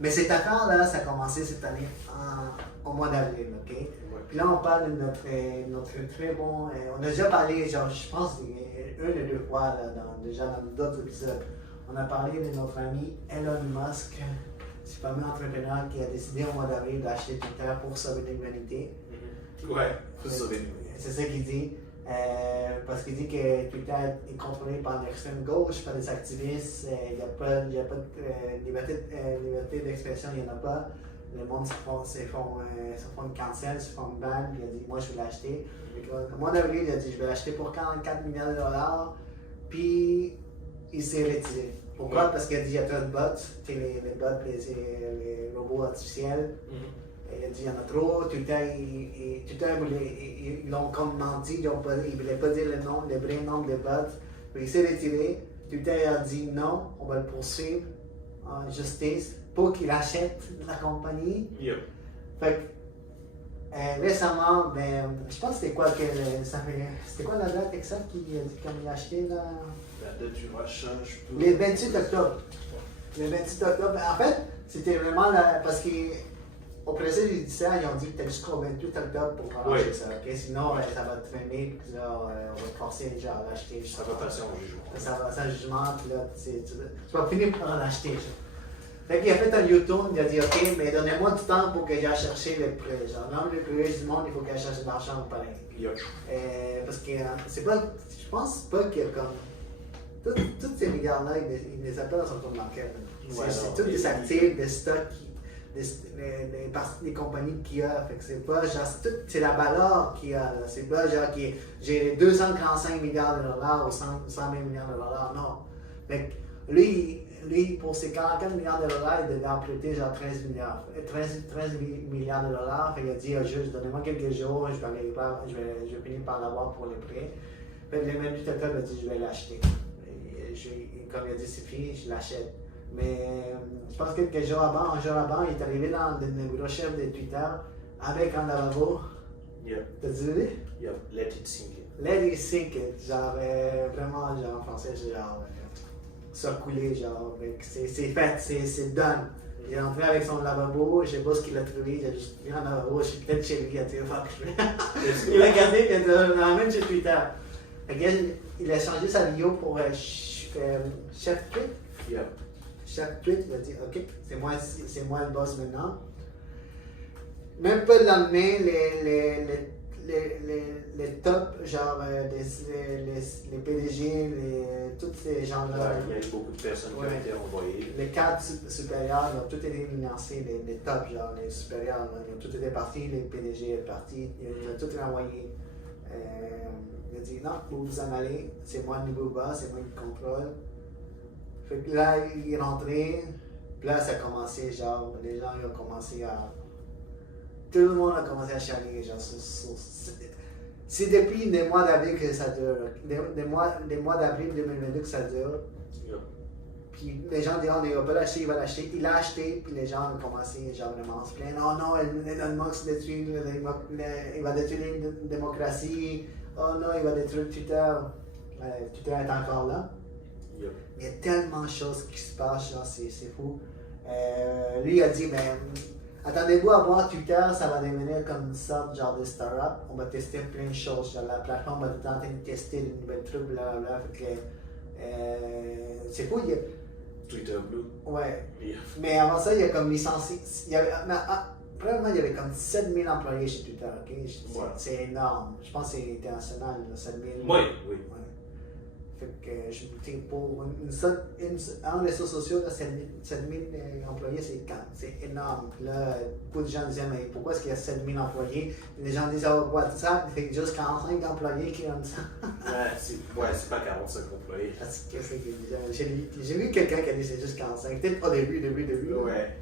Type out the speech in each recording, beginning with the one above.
Mais cette affaire-là, ça a commencé cette année au mois d'avril, OK? Ouais. Puis là, on parle de notre très bon... on a déjà parlé, genre, je pense, une ou deux fois, là, déjà dans d'autres épisodes. On a parlé de notre ami Elon Musk, ce fameux entrepreneur qui a décidé au mois d'avril d'acheter Twitter pour sauver l'humanité. Ouais, faut se sauver. C'est ça qu'il dit. Parce qu'il dit que Twitter est contrôlé par l'extrême gauche, par des activistes, il n'y a pas de liberté d'expression, il n'y en a pas. Le monde se font une cancel, se font une ban, puis il a dit moi je vais l'acheter. Au mois d'avril, il a dit je vais l'acheter pour 44 milliards de dollars, puis il s'est retiré. Pourquoi? Parce qu'il a dit il y a trop de bots, les bots, les robots artificiels. Il a dit il y en a trop, Twitter, ils l'ont comme menti, ils ne voulaient pas dire le vrai nombre de bots. Il s'est retiré. Twitter a dit non, on va le poursuivre en justice pour qu'il achète la compagnie. Yep. Fait que, récemment, je pense que c'était quoi c'était quoi la date exacte qu'il a dit qu'il a acheté là? La date du rachat, je peux. Le 28 octobre. Le 28 octobre. En fait, c'était vraiment parce que. Au procès judiciaire, ils ont dit que tu as jusqu'au 28 octobre pour arranger ça. Okay? Sinon, ça va traîner, puis là, on va te forcer les gens à l'acheter. Ça va passer en jugement. Ça va passer en jugement, puis là, tu vas finir par l'acheter. Fait qu'il a fait un YouTube, il a dit ok, mais donnez-moi du temps pour que j'aille chercher le prêt. Genre, l'homme le plus riche du monde, il faut qu'il cherche de l'argent pareil. Yep. Parce que c'est pas. Je pense pas qu'il y a comme. Tous ces milliards-là, ils les appellent dans son compte bancaire. C'est tous des actifs, des stocks. Les compagnies qu'il y a, fait que c'est pas genre, c'est la valeur qu'il y a, là. C'est pas genre j'ai 245 milliards de dollars ou 120 milliards de dollars, non. Fait que lui, pour ses 44 milliards de dollars, il devait emprunter genre 13 milliards de dollars, fait qu'il a dit au juge, donnez-moi quelques jours, je vais finir par l'avoir pour le prêt. Fait que le même du total, il a dit, je vais l'acheter. Comme il a dit, c'est fini, je l'achète. Mais je pense que quelques jours avant, un jour avant, il est arrivé dans le bureau chef de Twitter avec un lavabo. Yep. T'as dit? Yep. Let it sink in. Let it sink in. Genre, vraiment, genre, en français, genre, surcoulé, genre, c'est fait, c'est done. Il est rentré avec son lavabo, je sais pas ce qu'il a trouvé, il a juste pris un lavabo, je suis peut-être chez lui, il a dit, fuck. Il a regardé, il a dit, on l'emmène chez Twitter. Il a changé sa bio pour chef tweet. Yep. Chaque tweet, il a dit ok, c'est moi le boss maintenant. Même pas le lendemain, les tops, genre les PDG, tous ces gens-là. Il y a eu beaucoup de personnes qui ont été envoyées. Les cadres supérieurs, ils ont tous été financés, les tops, genre les supérieurs, là, ils ont tous été partis, les PDG sont partis, ils ont tout renvoyé. Il a dit non, vous en allez, c'est moi le nouveau boss, c'est moi qui contrôle. Fait que là, il est rentré, puis là, ça a commencé, genre, les gens ils ont commencé à. Tout le monde a commencé à chialer, genre, c'est depuis les mois d'avril que ça dure, les mois d'avril 2022 que ça dure. Yep. Puis les gens disent, on ne va pas l'acheter, il va l'acheter. Il l'a acheté, puis les gens ont commencé, genre, vraiment à se plaindre. Oh non, Elon Musk il va détruire la démocratie. Oh non, il va détruire Twitter. Twitter est encore là. Yep. Il y a tellement de choses qui se passent, genre, c'est fou. Lui, il a dit, mais attendez-vous à voir Twitter, ça va devenir comme une sorte genre de start-up. On va tester plein de choses. Genre, la plateforme va tout en train de tester de nouvelles trucs, blablabla. C'est fou, il y a. Twitter Blue. Ouais. Yep. Mais avant ça, il y a comme licencié. Premièrement, il y avait comme 7000 employés chez Twitter, ok? Ouais. C'est énorme. Je pense que c'est international, 7000. Oui, oui. Ouais. Fait que je me dis, pour un réseau social, 7000 employés, c'est énorme. Puis là, beaucoup de gens disaient, mais pourquoi est-ce qu'il y a 7000 employés? Les gens disent, oh, WhatsApp, il fait juste 45 employés qui ont ça. Ouais, c'est pas 45 employés. J'ai vu quelqu'un qui a dit c'est juste 45, peut-être au début. Ouais.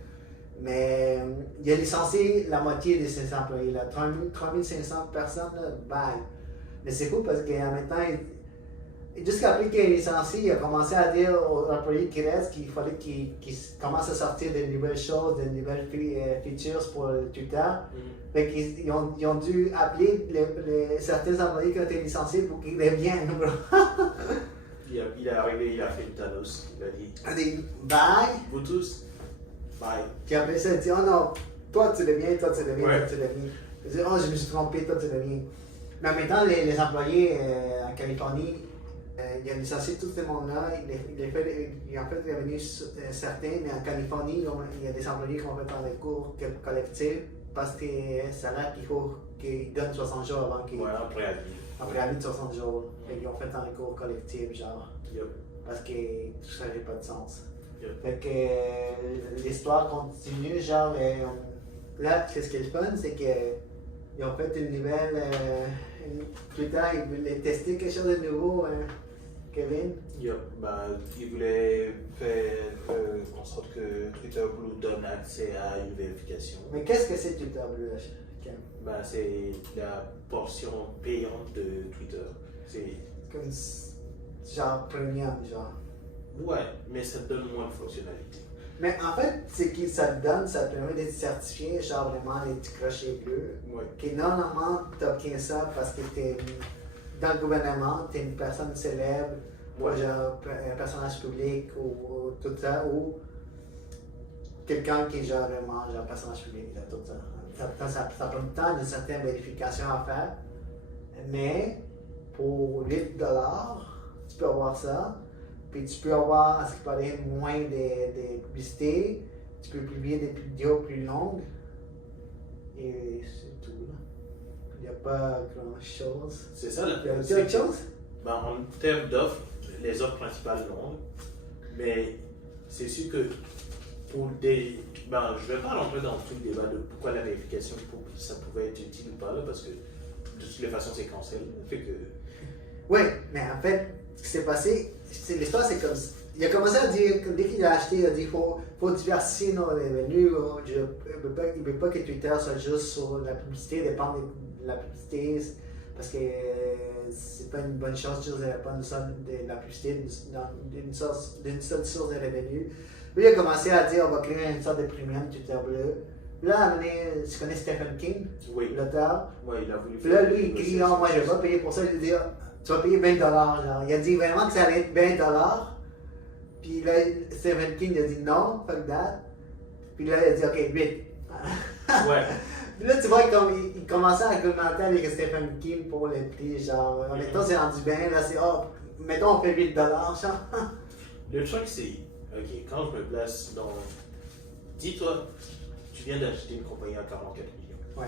Mais il a licencié la moitié de ses employés, là. 3500 personnes, là, bye. Mais c'est fou parce qu'en même temps, jusqu'après qu'il est licencié, il a commencé à dire aux employés qui restent qu'il fallait qu'ils commencent à sortir de nouvelles choses, de nouvelles features pour Twitter. Fait qu'ils ont dû appeler certains employés qui ont été licenciés pour qu'ils reviennent. Il est arrivé, il a fait le Thanos, il a dit Bye! vous tous, Bye. Puis après ça, il dit, oh non, toi tu deviens, toi tu deviens, Ouais. toi tu deviens. Il dit, oh, je me suis trompé, toi tu deviens. Mais en même temps, les employés en Californie, il a licencié tout ce monde-là. Il a en fait revenu certains, mais en Californie, il y a des employés qui ont fait un recours collectif parce que c'est là qu'il faut qu'ils donnent 60 jours avant qu'ils. Ouais, un préavis. Un préavis de 60 jours. Fait qu'ils ont fait un recours collectif, genre. Yep. Parce que ça n'avait pas de sens. Yep. Fait que l'histoire continue, genre. Là, ce qui est le fun, c'est qu'ils ont fait une nouvelle. Plus tard, ils voulaient tester quelque chose de nouveau, Kevin. Yep. Ben, il voulait faire en sorte que Twitter Blue donne accès à une vérification. Mais qu'est-ce que c'est Twitter Blue, là, Ken? Ben, c'est la portion payante de Twitter. C'est... Comme genre premium, genre. Ouais, mais ça te donne moins de fonctionnalités. Mais en fait, ce que ça te donne, ça te permet d'être certifié, genre vraiment les petits crochets bleus. Ouais. Que normalement, tu obtiens ça parce que tu es dans le gouvernement, tu es une personne célèbre, Ouais. genre un personnage public ou tout ça, ou quelqu'un qui est genre vraiment genre personnage public, là, tout ça. Ça prend du temps, une certaine vérification à faire, mais pour 8 tu peux avoir ça. Puis tu peux avoir, à ce qui paraît, moins de publicité. Tu peux publier des vidéos plus longues. Et c'est tout. Là. Il n'y a pas grand-chose. C'est ça le Il y a autre chose? Ben, en termes d'offres, les offres principales longues, mais c'est sûr que pour des. Ben, je ne vais pas rentrer dans tout le débat de pourquoi la vérification ça pouvait être utile ou pas, là, parce que de toutes les façons, c'est cancel. Fait que. Oui, mais en fait, ce qui s'est passé, l'histoire c'est comme ça. Il a commencé à dire, dès qu'il a acheté, il a dit faut diversifier nos revenus. Il ne veut pas que Twitter soit juste sur la publicité, dépendre de la publicité, parce que c'est pas une bonne chose juste de dépendre de la publicité d'une seule source de revenus. Puis il a commencé à dire on va créer une sorte de premium Twitter Bleu. Là, à un moment donné, tu connais Stephen King, Oui. l'auteur? Ouais, il a voulu Puis là, lui, il crie non, moi je vais pas payer pour ça. Il dit tu vas payer 20$. Genre. Il a dit vraiment que ça allait être 20$. Puis là, Stephen King a dit non, fuck that. Puis là, il a dit ok, 8. Ouais. Puis là, tu vois, il commençait à argumenter avec Stephen King pour les prix. Genre, mettons, c'est rendu bien. Là, c'est mettons, on fait 8$. Genre. Le truc, c'est. Ok, quand je me place dans. Dis-toi, tu viens d'acheter une compagnie à 44 millions. Ouais.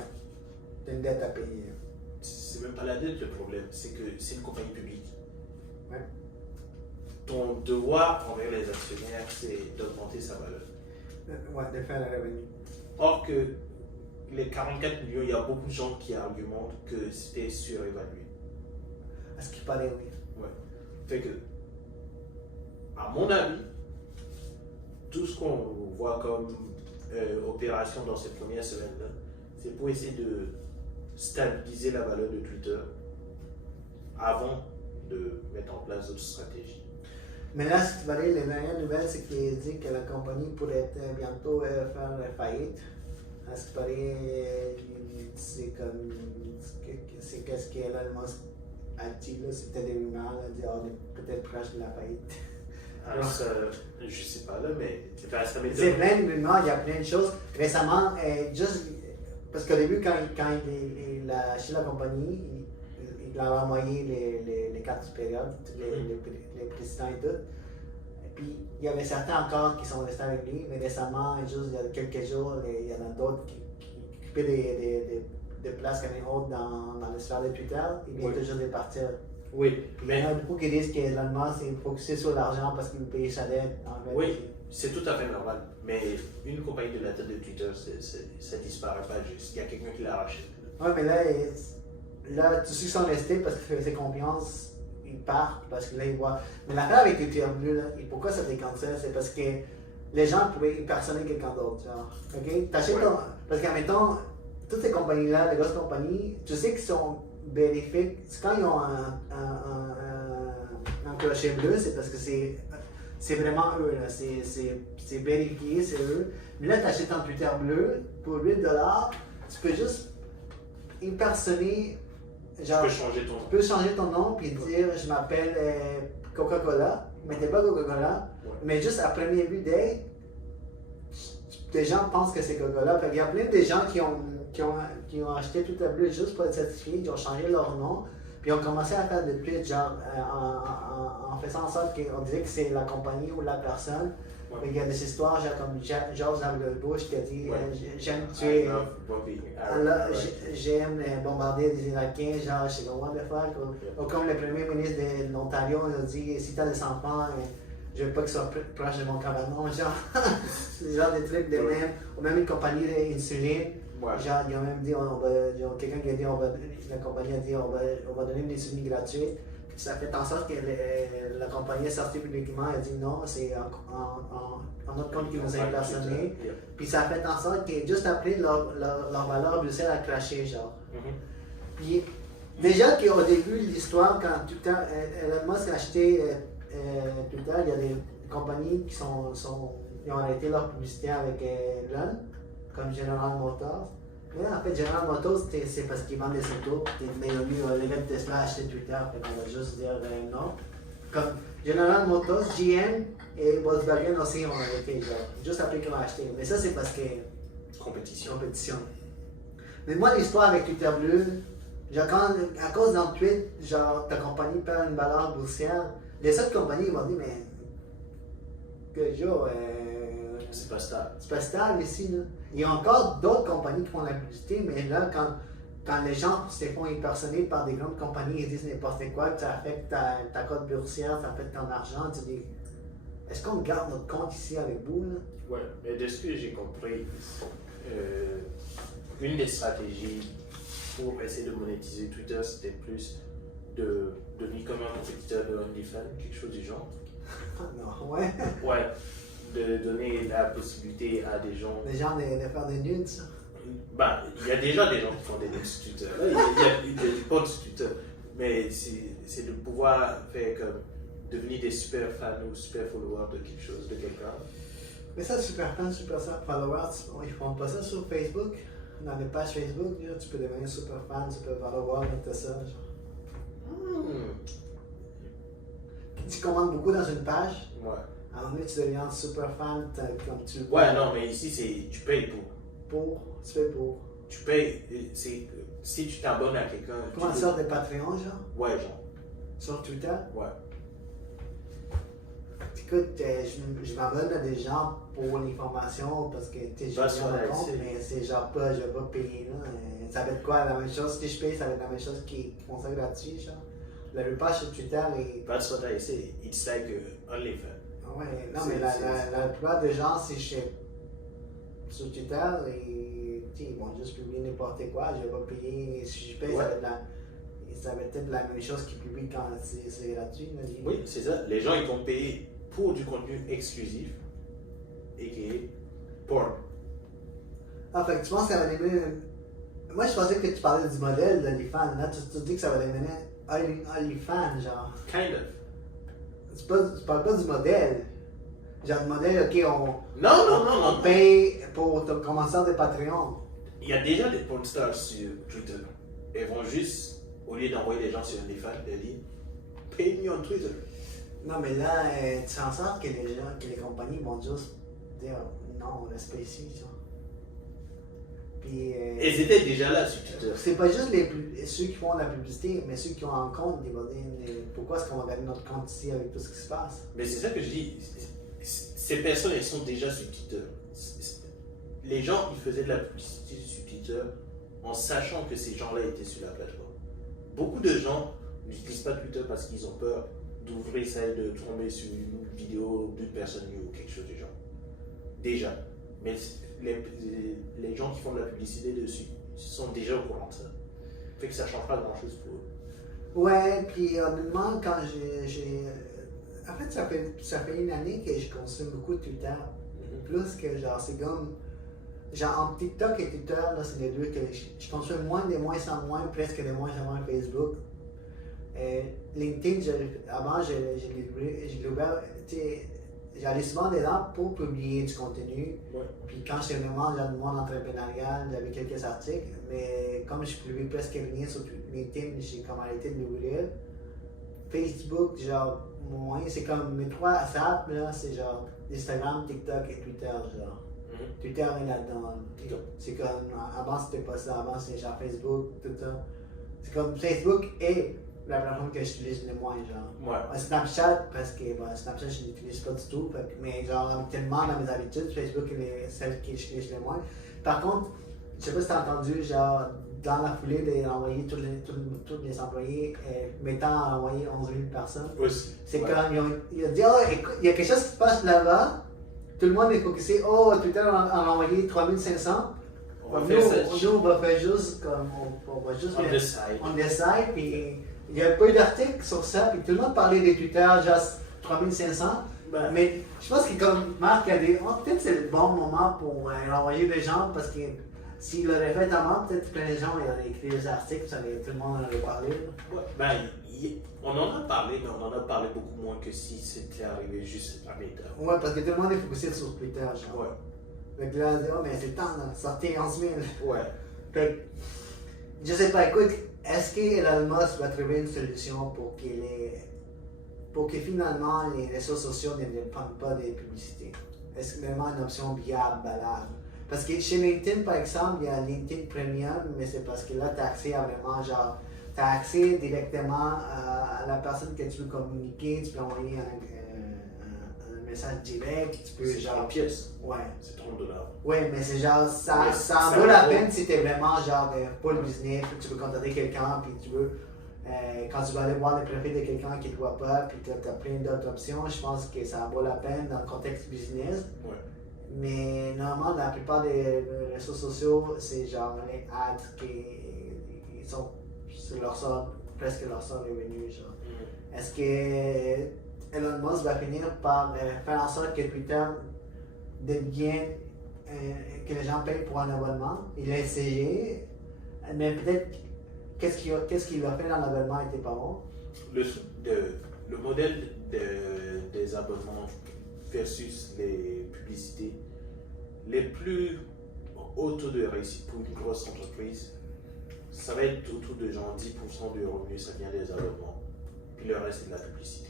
T'as une dette à payer. C'est même pas la dette le problème, c'est que c'est une compagnie publique. Ouais. Ton devoir envers les actionnaires, c'est d'augmenter sa valeur. Ouais, de faire le revenu. Or que les 44 millions, il y a beaucoup de gens qui argumentent que c'était surévalué. À ce qu'il paraît, oui. Ouais. Fait que, à mon avis, tout ce qu'on voit comme opération dans cette première semaine-là, c'est pour essayer de stabiliser la valeur de Twitter avant de mettre en place d'autres stratégies. Mais là, si tu vas lire les dernières nouvelles, c'est qu'il dit que la compagnie pourrait bientôt faire faillite. À ce qui paraît, c'est comme. C'est qu'est-ce qu'Elon Musk a dit, là, c'était des rumeurs, là, dire on est peut-être proche de la faillite. Alors, ça, je sais pas là, mais ça m'étonne. C'est plein de rumeurs, il y a plein de choses. Récemment, juste. Parce qu'au début, quand il a acheté la compagnie, il a envoyé les cartes supérieures, les présidents et tout. Et puis, il y avait certains encore qui sont restés avec lui, mais récemment, juste il y a quelques jours, il y en a d'autres qui occupaient des places quand même hautes dans le sphère de Twitter. Ils viennent toujours de partir. Oui, Il y mais en a beaucoup qui disent que Elon Musk est focusé sur l'argent parce qu'il veut payer sa dette. En fait. oui, c'est tout à fait normal. Mais une compagnie de la tête de Twitter, ça disparaît pas juste. Il y a quelqu'un qui la rachète. Ouais, mais là, tous ceux qui sont restés parce qu'ils faisaient confiance, ils partent parce que là, ils voient. Mais l'affaire avec Twitter Bleu, là, et pourquoi ça décompte ça, c'est parce que les gens pouvaient impersoner quelqu'un d'autre. Genre, ok? T'achètes ton. Parce qu'en mettons, toutes ces compagnies-là, les grosses compagnies, tu sais qu'ils sont bénéfiques. Quand ils ont un clocher bleu, c'est parce que c'est vraiment eux. Là. C'est vérifié, c'est eux. Mais là, tu achètes un Twitter bleu pour 8$, tu peux juste impersoner. Genre, tu peux changer ton nom puis dire je m'appelle Coca-Cola. Mais t'es pas Coca-Cola. Ouais. Mais juste à première vue d'œil, des gens pensent que c'est Coca-Cola. Il y a plein de gens qui ont acheté Twitter Blue juste pour être certifiés, qui ont changé leur nom, puis ont commencé à faire des tweets genre en faisant en sorte qu'on disait que c'est la compagnie ou la personne. Ouais. Il y a des histoires genre comme George W. Bush qui a dit Ouais. j'aime tuer. Right. J'aime bombarder des Irakiens, genre, je sais pas, what the fuck. Ou comme le premier ministre de l'Ontario, il a dit si t'as des enfants, je veux pas qu'ils soient proches de mon cabanon, genre. C'est genre des trucs de même. Ou même une compagnie d'insuline. Ouais. Genre, ils ont même dit, quelqu'un qui a dit, la compagnie a dit, on va donner une insuline gratuite. Puis ça fait en sorte que la compagnie est sortie publiquement et a dit non, c'est en notre compte qui nous a impersonné. Yeah. Puis ça a fait en sorte que juste après, leur valeur boursière a crashé, genre. Mm-hmm. Puis déjà qu'au début de l'histoire, quand Elon Musk a acheté Twitter, il y a des compagnies qui ils ont arrêté leur publicité avec Elon, comme General Motors. Mais en fait, General Motors, c'est parce qu'ils vendent des autos. Mais les gars de Tesla ont acheté Twitter, fait qu'on va juste dire non. Comme General Motors, GM et Volkswagen aussi ont arrêté, genre, juste après qu'ils l'ont acheté. Mais ça, c'est parce que. Compétition. Mais moi, l'histoire avec Twitter Bleu, genre, à cause d'un tweet, genre, ta compagnie perd une valeur boursière, les autres compagnies vont dire, mais. Que genre, c'est pas stable. C'est pas stable ici, là. Il y a encore d'autres compagnies qui font la publicité, mais là, quand les gens se font impersoner par des grandes compagnies, ils disent n'importe quoi, que ça affecte ta cote boursière, ça affecte ton argent, tu dis, est-ce qu'on garde notre compte ici avec vous, là? Ouais, mais de ce que j'ai compris, une des stratégies pour essayer de monétiser Twitter, c'était plus de devenir comme un compétiteur de OnlyFans, quelque chose du genre. Non, ouais. Ouais, de donner la possibilité à des gens. Les gens de faire des nudes, ça. Ben, il y a déjà des gens qui font des nudes sur Twitter. Là, il y a des potes sur Twitter. Mais c'est de pouvoir faire comme devenir des super fans ou super followers de quelque chose, de quelqu'un. Mais ça, super fans, super followers, ils font pas ça sur Facebook. Dans les pages Facebook, là, tu peux devenir super fan, super follower, tout ça. Genre. Tu commandes beaucoup dans une page. Ouais. À un moment donné, tu deviens super fan comme tu veux. Ouais, non, mais ici, c'est tu payes pour. Tu fais pour. Tu payes, si tu t'abonnes à quelqu'un. Comment ça, des Patreons, genre? Ouais, genre. Sur Twitter? Ouais. Écoute, je m'abonne à des gens pour l'information parce que je viens de compte, mais c'est genre pas, je vais pas payer, là. Ça va être quoi, la même chose? Si je paye, ça va être la même chose qu'ils font ça gratuit, genre. La plupart sur Twitter est. That's what I say. It's like OnlyFans. Ouais, non, mais la plupart des gens, si je suis sur Twitter, ils vont juste publier n'importe quoi, je vais pas payer. Si je paye, Ouais. ça va être la même chose qu'ils publient quand c'est gratuit. Là. Oui, c'est ça. Les gens, ils vont payer pour du contenu exclusif et qui est porn. Ah, fait que tu penses que ça va devenir. Moi, je pensais que tu parlais du modèle d'OnlyFans. Là, tu dis que ça va devenir OnlyFans, genre. Kind of. Tu parles pas du modèle. Genre, le modèle, ok, Non. on paye pour ton commenceur de Patreon. Il y a déjà des porn stars sur Twitter. Elles vont juste, au lieu d'envoyer des gens sur OnlyFans, elles disent pay me on Twitter. Non, mais là, tu fais en sorte que les compagnies vont juste dire non, on laisse pas ici, genre. Puis. Elles étaient déjà là sur Twitter. C'est pas juste ceux qui font la publicité, mais ceux qui ont un compte, ils vont dire pourquoi est-ce qu'on va garder notre compte ici avec tout ce qui se passe. Mais c'est ça que je dis. Ces personnes, elles sont déjà sur Twitter. Les gens, ils faisaient de la publicité sur Twitter en sachant que ces gens-là étaient sur la plateforme. Beaucoup de gens n'utilisent pas Twitter parce qu'ils ont peur d'ouvrir ça et de tomber sur une vidéo d'une personne nue ou quelque chose du genre. Déjà. Mais les gens qui font de la publicité dessus sont déjà au courant de ça. Fait que ça ne change pas grand-chose pour eux. Ouais, puis honnêtement, quand en fait, ça fait une année que je consomme beaucoup de Twitter. Plus que genre, c'est comme. Genre, entre TikTok et Twitter, là, c'est les deux que je consomme de moins en moins, presque de moins en moins Facebook. LinkedIn, avant, je l'ai ouvert. J'allais souvent dedans pour publier du contenu. Ouais. Puis quand j'étais vraiment dans le monde entrepreneurial, j'avais quelques articles. Mais comme je publie presque rien sur LinkedIn, j'ai comme arrêté de l'ouvrir. Facebook, genre, moins. C'est comme mes trois apps, là, c'est genre Instagram, TikTok et Twitter, genre. Twitter est là-dedans. C'est comme, avant c'était pas ça, avant c'était genre Facebook, tout ça. C'est comme Facebook est la plateforme que j'utilise le moins, genre. Ouais. Snapchat, parce que Snapchat je n'utilise pas du tout, mais genre tellement dans mes habitudes, Facebook est celle que j'utilise le moins. Par contre, je sais pas si t'as entendu, genre, dans la foulée d'envoyer tous les employés, mettant à envoyer 11 000 personnes. Aussi. C'est comme, il a dit, oh, écoute, il y a quelque chose qui se passe là-bas, tout le monde est focusé, oh, Twitter a envoyé 3500. On va faire ça. Nous, on va faire juste comme, on va juste On on décide, puis il y a pas eu d'articles sur ça, puis tout le monde parlait des Twitter, juste 3500. Ben, Mais je pense que comme Marc a dit, oh, peut-être c'est le bon moment pour envoyer des gens, parce que s'il l'aurait fait avant, peut-être plein de gens auraient écrit des articles, tout le monde en aurait parlé. ouais, ben, on en a parlé, mais on en a parlé beaucoup moins que si c'était arrivé juste à Twitter. Ouais, parce que tout le monde est focusé sur Twitter, genre. Ouais. Fait que là, on dit, oh, mais c'est le temps de sortir 11 000. Ouais. Fait que, je sais pas, écoute, est-ce qu'Elon Musk va trouver une solution pour que finalement les réseaux sociaux ne dépendent pas des publicités? Est-ce que c'est vraiment une option viable, valable? Parce que chez LinkedIn, par exemple, il y a LinkedIn Premium, mais c'est parce que là, tu as accès à vraiment, genre, tu as accès directement à la personne que tu veux communiquer, tu peux envoyer un message direct, tu peux, C'est genre. 30 pièces. Ouais. C'est 30 $. Ouais, mais c'est genre, ça ça vaut la vaut. peine si t'es vraiment genre pour le business, puis tu veux contacter quelqu'un, puis tu veux, quand tu vas aller voir le profil de quelqu'un qui ne te voit pas, puis tu as plein d'autres options, je pense que ça vaut la peine dans le contexte business. Ouais. Mais normalement, la plupart des réseaux sociaux, c'est genre les ads qui sont sur leur sort, presque leur sort revenu. Genre. Est-ce que Elon Musk va finir par faire en sorte que Twitter devienne, que les gens payent pour un abonnement? Il a essayé, mais peut-être qu'est-ce qu'il a fait dans l'abonnement n'était pas bon. Le modèle des abonnements versus les publicités, les plus hauts taux de réussite pour une grosse entreprise, ça va être autour de genre 10% du revenu, ça vient des abonnements. Puis le reste, c'est de la publicité.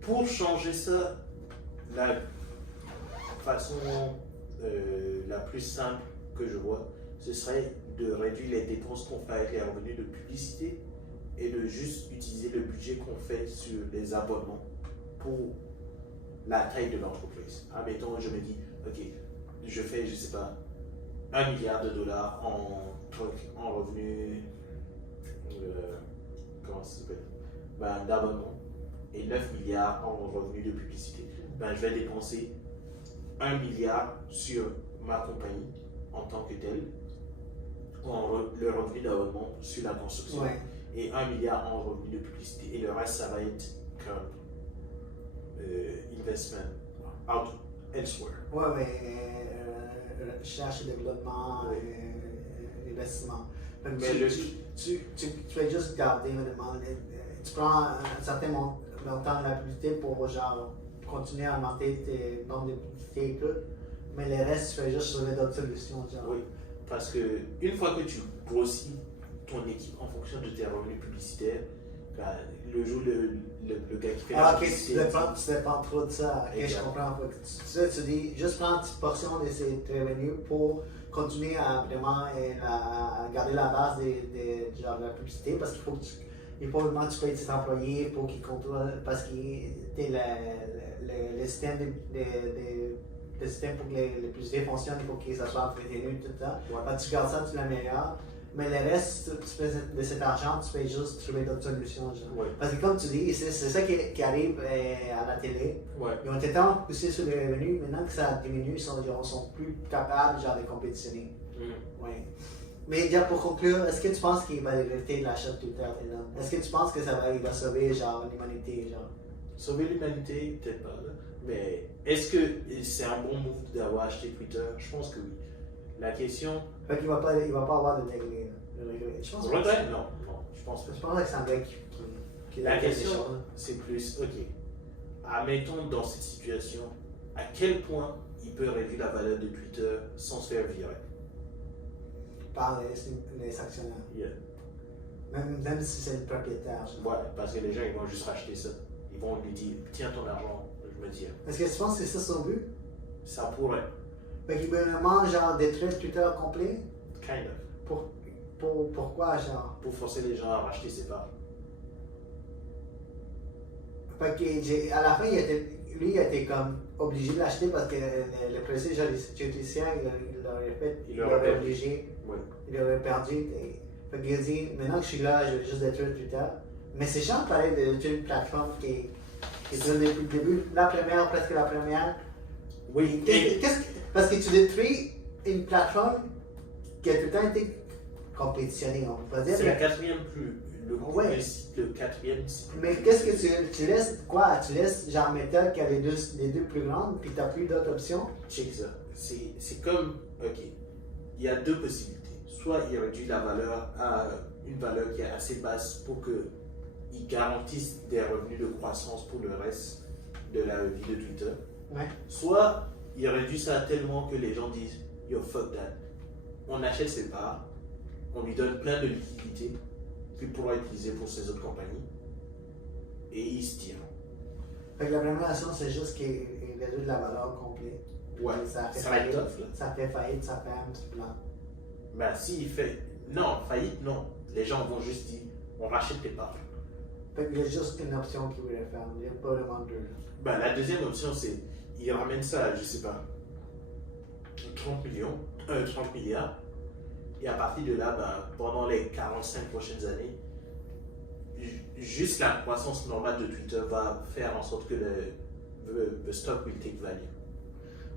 Pour changer ça, la façon la plus simple que je vois, ce serait de réduire les dépenses qu'on fait avec les revenus de publicité et de juste utiliser le budget qu'on fait sur les abonnements pour la taille de l'entreprise. Admettons, je me dis, ok, je fais, je sais pas, $1 milliard en revenus, comment ça s'appelle, d'abonnement et 9 milliards en revenus de publicité. Je vais dépenser 1 milliard sur ma compagnie en tant que telle, le revenu d'abonnement sur la construction, Ouais. et 1 milliard en revenus de publicité. Et le reste, ça va être comme investment out elsewhere. Ouais, mais recherche et développement, investissement. Fait que Mais tu vas juste garder, tu prends un certain montant de la publicité pour genre continuer à augmenter tes nombres de publicités et tout, mais le reste, tu fais juste trouver d'autres solutions. Genre. Oui, parce que une fois que tu grossis ton équipe en fonction de tes revenus publicitaires, le jour le gars qui fait la Ok, publicité, tu dépends trop de ça. Ok, je Exact. comprends. Tu dis juste prends une petite portion de ces revenus pour continuer à vraiment à garder la base genre, de la publicité parce qu'il faut il faut vraiment que tu payes tes employés pour qu'ils contrôlent parce que le système le système pour que les publicités fonctionnent, il faut que ça soit entretenu, tout ça. Ouais. Quand tu gardes ça, tu l'améliores. Mais le reste, tu fais de cet argent, tu fais juste trouver d'autres solutions. Genre. Ouais. Parce que comme tu dis, c'est ça qui arrive à la télé. Ouais. Ils ont été tant poussés sur les revenus, maintenant que ça diminue, ils sont plus capables genre, de compétitionner. Ouais. Mais déjà pour conclure, est-ce que tu penses qu'il va arrêter l'achat de Twitter? Est-ce que tu penses que il va sauver genre, l'humanité? Genre? Sauver l'humanité, peut-être pas. Là. Mais est-ce que c'est un bon move d'avoir acheté Twitter? Je pense que oui. La question. Fait qu'il va pas avoir de regret. Je pense que Regret? Non, je pense pas. je pense que c'est un gars qui La a fait des question, choses. c'est plus, ok, admettons dans cette situation, à quel point il peut réduire la valeur de Twitter sans se faire virer? Par les actionnaires. Yeah. Même si c'est le propriétaire. Genre. Ouais, parce que les gens, ils vont juste racheter ça. Ils vont lui dire, tiens ton argent, je me dis. Est-ce que tu penses que c'est ça son but? Ça pourrait. Fait qu'il veut vraiment, genre, détruire Twitter complet? Kind of. Pourquoi, genre? Pour forcer les gens à racheter ses parts. Fait que, à la fin, lui, il était comme obligé de l'acheter parce que le président judiciaire, il l'aurait obligé. Oui. Il aurait perdu. Fait qu'il a dit, maintenant que je suis là, je vais juste détruire Twitter. Mais c'est chiant de parler de détruire une plateforme qui est depuis le début, presque la première. Oui. Parce que tu détruis une plateforme qui a tout le temps été compétitionnée, on peut pas dire. C'est la quatrième plus. Ouais. Le quatrième. Mais qu'est-ce que tu laisses quoi? Tu laisses genre Meta qui a les deux plus grandes, puis tu n'as plus d'autres options? Check ça. C'est comme. Ok. Il y a deux possibilités. Soit il réduit la valeur à une valeur qui est assez basse pour qu'il garantisse des revenus de croissance pour le reste de la vie de Twitter. Ouais. Soit il réduit ça tellement que les gens disent yo fuck that. On achète ses parts, on lui donne plein de liquidités qu'il pourra utiliser pour ses autres compagnies et il se tire. Fait que la première action, c'est juste qu'il réduit de la valeur complète. Ouais, ça fait va être faillite. tough là. Ça fait faillite, ça fait un petit plan. Ben s'il fait. Non, faillite, non. Les gens vont juste dire on rachète tes parts. Fait qu'il y a juste une option qu'il voulait faire, il n'y a pas vraiment deux. Ben, la deuxième option, c'est il ramène ça à, je sais pas, 30 milliards. Et à partir de là, ben, pendant les 45 prochaines années, juste la croissance normale de Twitter va faire en sorte que le stock will take value.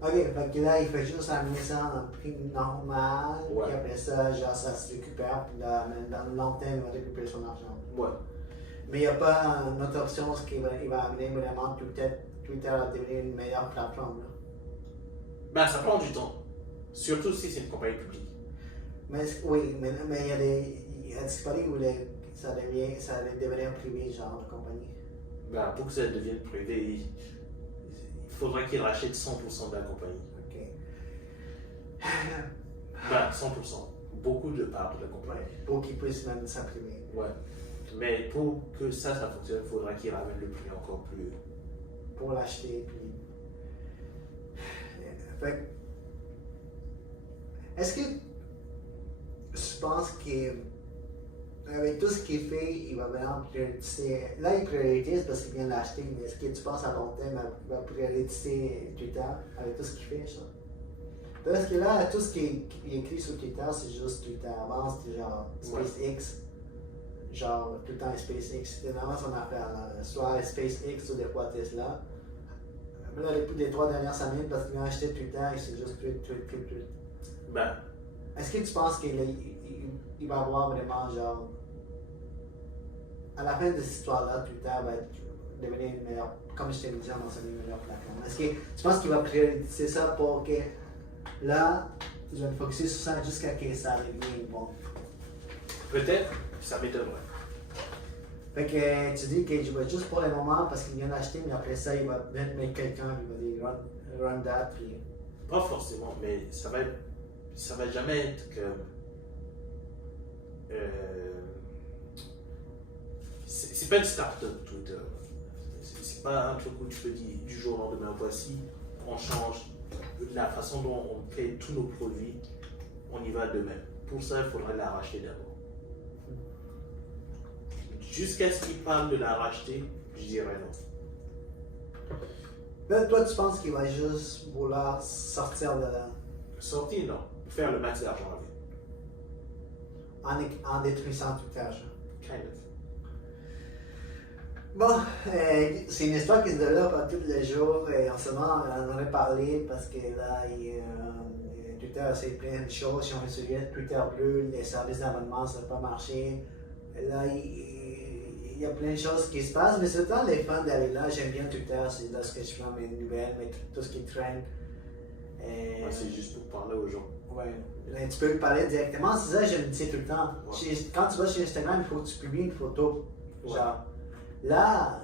Ok, fait que là, il fait juste amener ça en prix normal, Ouais. puis après ça, genre, ça se récupère, puis là, dans le long terme, il va récupérer son argent. Ouais. Mais il n'y a pas une autre option, ce qui va amener vraiment Twitter à devenir une meilleure plateforme. Là. Ben, ça prend du temps. Surtout si c'est une compagnie publique. Mais oui, mais il y a des disparus où ça allait devenir privé, genre, de compagnie. Ben, pour que ça devienne privé, il faudrait qu'il rachète 100% de la compagnie. Ok. Ben, 100%. Beaucoup de parts de la compagnie. Pour qu'ils puissent même s'imprimer. Ouais. Mais pour que ça fonctionne, il faudra qu'il ramène le prix encore plus. Pour l'acheter, puis. Fait que, est-ce que tu penses qu'avec tout ce qu'il fait, il va vraiment prioriser. Là, il priorise parce qu'il vient de l'acheter, mais est-ce que tu penses à long terme il va prioriser Twitter avec tout ce qu'il fait, ça? Parce que là, tout ce qu'il écrit sur Twitter, c'est juste Twitter. Avant, c'était genre SpaceX. Genre, tout le temps SpaceX. C'était vraiment son affaire, là. Soit SpaceX ou des fois Tesla. Mais là, depuis les 3 dernières semaines, parce qu'il a acheté Twitter, il s'est juste tweet. Ben, Est-ce que tu penses qu'il va avoir vraiment, genre, à la fin de cette histoire-là, Twitter va devenir une meilleure, comme je t'ai dit, une meilleure plateforme? Est-ce que tu penses qu'il va prioriser ça pour que là, je vais me focusser sur ça jusqu'à ce que ça devienne bon? peut-être, ça m'étonnerait. Fait que tu dis que je vais juste pour le moment parce qu'il vient d'acheter, mais après ça, il va mettre quelqu'un, il va dire run that, puis. Pas forcément, mais ça va jamais être que. C'est pas une start-up Twitter. C'est pas un truc où tu peux dire du jour au lendemain, voici, on change la façon dont on crée tous nos produits, on y va demain. Pour ça, il faudrait la racheter d'abord. Jusqu'à ce qu'il parle de la racheter, je dirais non. Là, toi, tu penses qu'il va juste vouloir sortir de là Sortir, non. Faire le max d'argent avec. en détruisant Twitter, genre. Kind of. Bon, c'est une histoire qui se développe à tous les jours et en ce moment, on en aurait parlé parce que là, Twitter a essayé plein de choses. Si on se souvient, Twitter Bleu, les services d'abonnement, ça n'a pas marché. Là, il y a plein de choses qui se passent, mais c'est le temps les fans d'aller là. J'aime bien Twitter, c'est là ce que je prends mes nouvelles, mais tout ce qui traîne. Ouais, c'est juste pour parler aux gens. Ouais. Là, tu peux lui parler directement, c'est ça que je me dis tout le temps. Ouais. Quand tu vas sur Instagram, il faut que tu publies une photo. Ouais. Genre, là,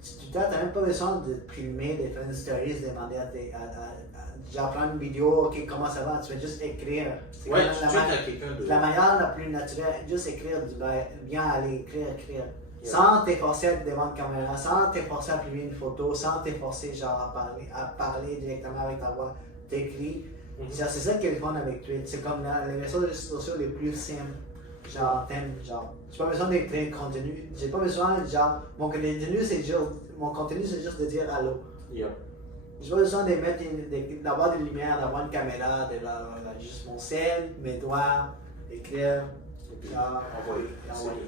tu n'as même pas besoin de filmer, de faire une story, de demander genre prendre une vidéo, ok, comment ça va, tu vas juste écrire. C'est Ouais, comme tu tweets à quelqu'un de. la manière la plus naturelle, juste écrire, viens aller écrire. Sans t'efforcer à être devant une caméra, sans t'efforcer à publier une photo, sans t'efforcer genre à parler directement avec ta voix, t'écris. C'est ça qui est le fun avec Twitch. C'est comme les réseaux sociaux les plus simples. Genre, genre, j'ai pas besoin de créer de contenu. J'ai pas besoin, genre, mon contenu c'est juste de dire allô. Yeah. J'ai pas besoin d'avoir des lumières, d'avoir une caméra, juste mon sel, mes doigts, écrire, Et puis, genre, envoyer. envoyer.